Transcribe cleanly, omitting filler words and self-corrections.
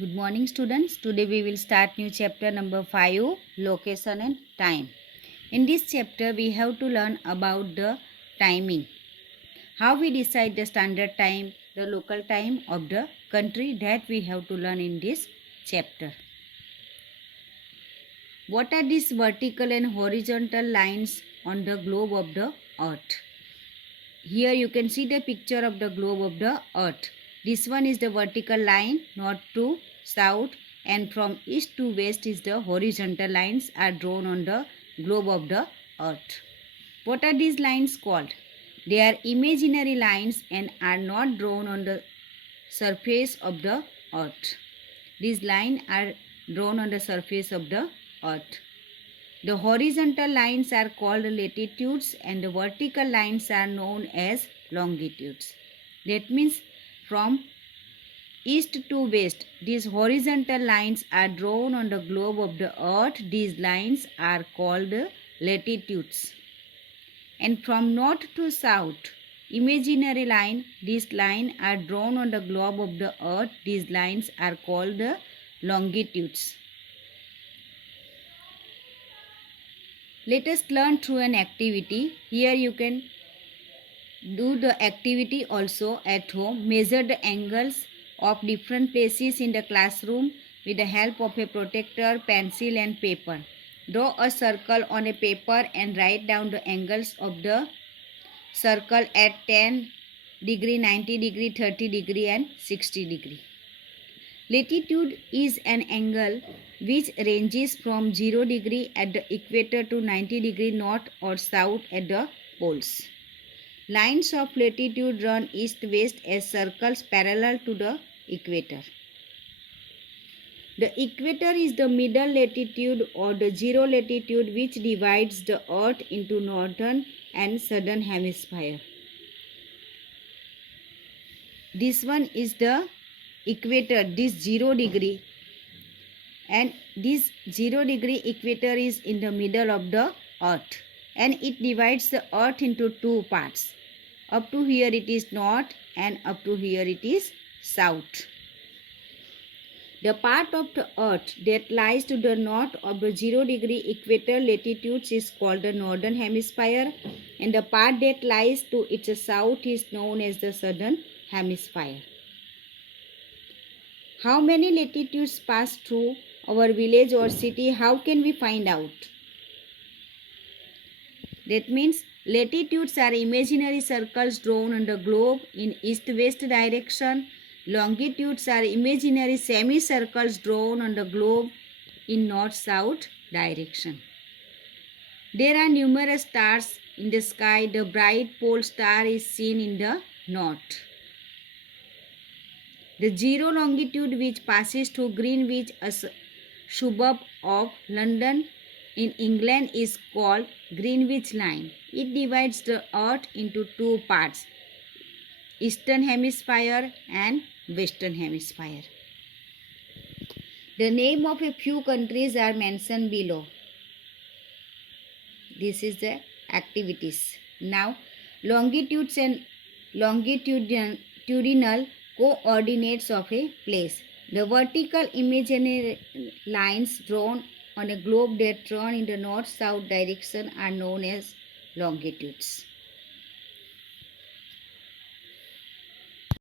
Good morning students. Today we will start new chapter number 5, location and time. In this chapter we have to learn about the timing. How we decide the standard time, the local time of the country, that we have to learn in this chapter. What are these vertical and horizontal lines on the globe of the earth? Here you can see the picture of the globe of the earth. This one is the vertical line, north to south, and from east to west is the horizontal lines are drawn on the globe of the earth. What are these lines called? They are imaginary lines and are not drawn on the surface of the earth. These lines are drawn on the surface of the earth. The horizontal lines are called latitudes and the vertical lines are known as longitudes. That means from east to west, these horizontal lines are drawn on the globe of the earth. These lines are called latitudes. And from north to south, imaginary line, these lines are drawn on the globe of the earth. These lines are called longitudes. Let us learn through an activity. Here you can do the activity also at home. Measure the angles of different places in the classroom with the help of a protractor, pencil and paper. Draw a circle on a paper and write down the angles of the circle at 10 degree, 90 degree, 30 degree and 60 degree. Latitude is an angle which ranges from 0 degree at the equator to 90 degree north or south at the poles. Lines of latitude run east-west as circles parallel to the equator. The equator is the middle latitude or the zero latitude which divides the earth into northern and southern hemisphere. This one is the equator, this 0 degree, and this 0 degree equator is in the middle of the earth and it divides the earth into two parts. Up to here it is north and up to here it is south. The part of the earth that lies to the north of the 0 degree equator latitudes is called the northern hemisphere and the part that lies to its south is known as the southern hemisphere. How many latitudes pass through our village or city? How can we find out? That means latitudes are imaginary circles drawn on the globe in east-west direction. Longitudes are imaginary semicircles drawn on the globe in north-south direction. There are numerous stars in the sky. The bright pole star is seen in the north. The zero longitude which passes through Greenwich, a suburb of London in England, is called Greenwich line. It divides the earth into two parts, eastern hemisphere and western hemisphere. The name of a few countries are mentioned below. This is the activities. Now, longitudes and longitudinal coordinates of a place. The vertical imaginary lines drawn on a globe that run in the north-south direction are known as longitudes.